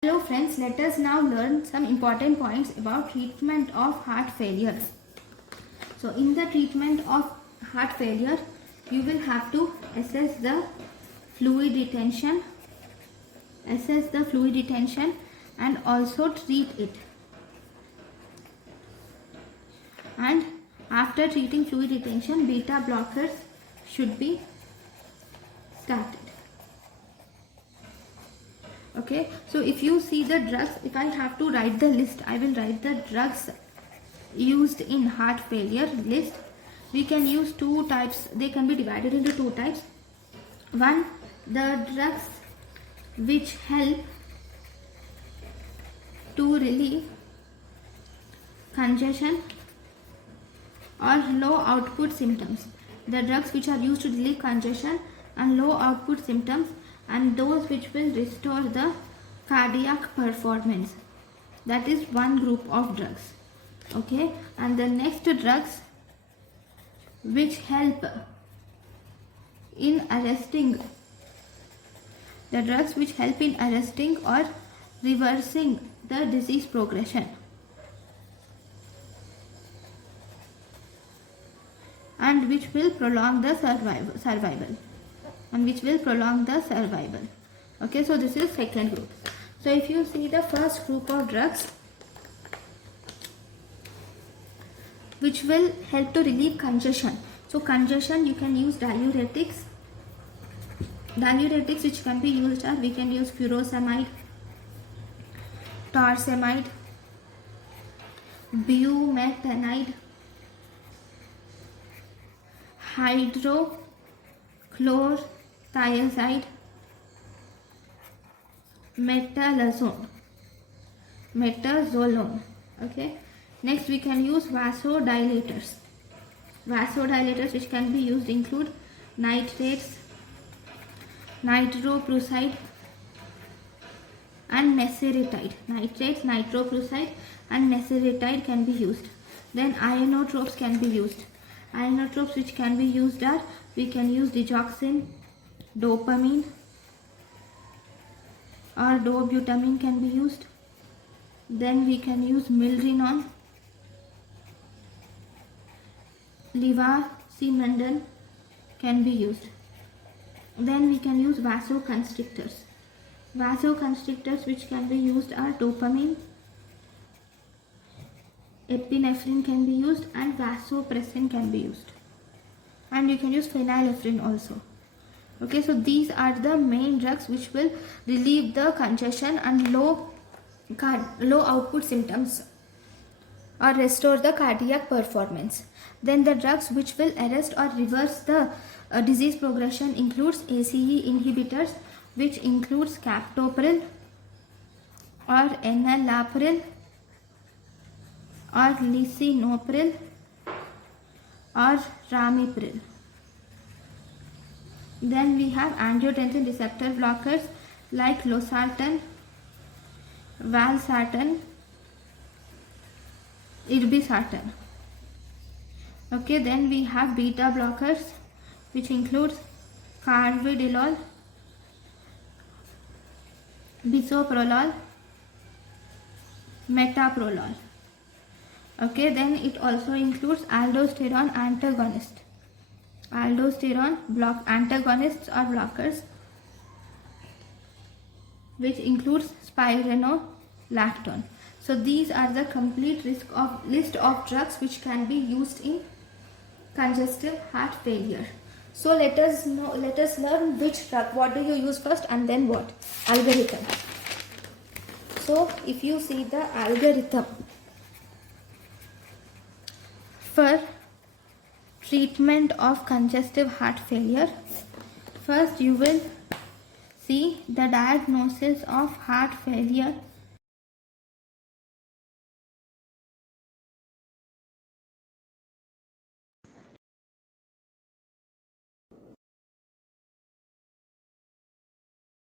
Hello friends, let us now learn some important points about treatment of heart failure. So in the treatment of heart failure, you will have to assess the fluid retention, and also treat it. And after treating fluid retention, beta blockers should be started. Okay, so if you see the drugs, if I have to write the list, I will write the drugs used in heart failure list. We can use two types. They can be divided into two types. One, the drugs which help to relieve congestion or low output symptoms. The drugs which are used to relieve congestion and low output symptoms, and those which will restore the cardiac performance. That is one group of drugs. Okay, and the next drugs which help in arresting, the drugs which help in arresting or reversing the disease progression, and which will prolong the survival. Okay, so this is second group. So if you see the first group of drugs which will help to relieve congestion. So congestion, you can use diuretics. Diuretics which can be used are, we can use furosemide, torsemide, bumetanide, hydrochlorothiazide, metazolone. Okay, next we can use vasodilators. Vasodilators which can be used include nitrates, nitroprusside and neseritide. Nitrates, nitroprusside and neseritide can be used. Then ionotropes can be used. Ionotropes which can be used are, we can use digoxin, dopamine or dobutamine can be used. Then we can use milrinone, levacimendin can be used. Then we can use vasoconstrictors. Vasoconstrictors which can be used are dopamine, epinephrine can be used, and vasopressin can be used. And you can use phenylephrine also. Okay, so these are the main drugs which will relieve the congestion and low output symptoms or restore the cardiac performance. Then the drugs which will arrest or reverse the disease progression includes ACE inhibitors, which includes captopril or enalapril or lisinopril or ramipril. Then we have angiotensin receptor blockers like losartan, valsartan, irbesartan. Okay, then we have beta blockers which includes carvedilol, bisoprolol, metoprolol. Okay, then it also includes aldosterone antagonists. Aldosterone antagonists or blockers which includes spironolactone. So these are the complete list of drugs which can be used in congestive heart failure. So let us learn which drug, what do you use first and then what algorithm. So if you see the algorithm for treatment of congestive heart failure, first you will see the diagnosis of heart failure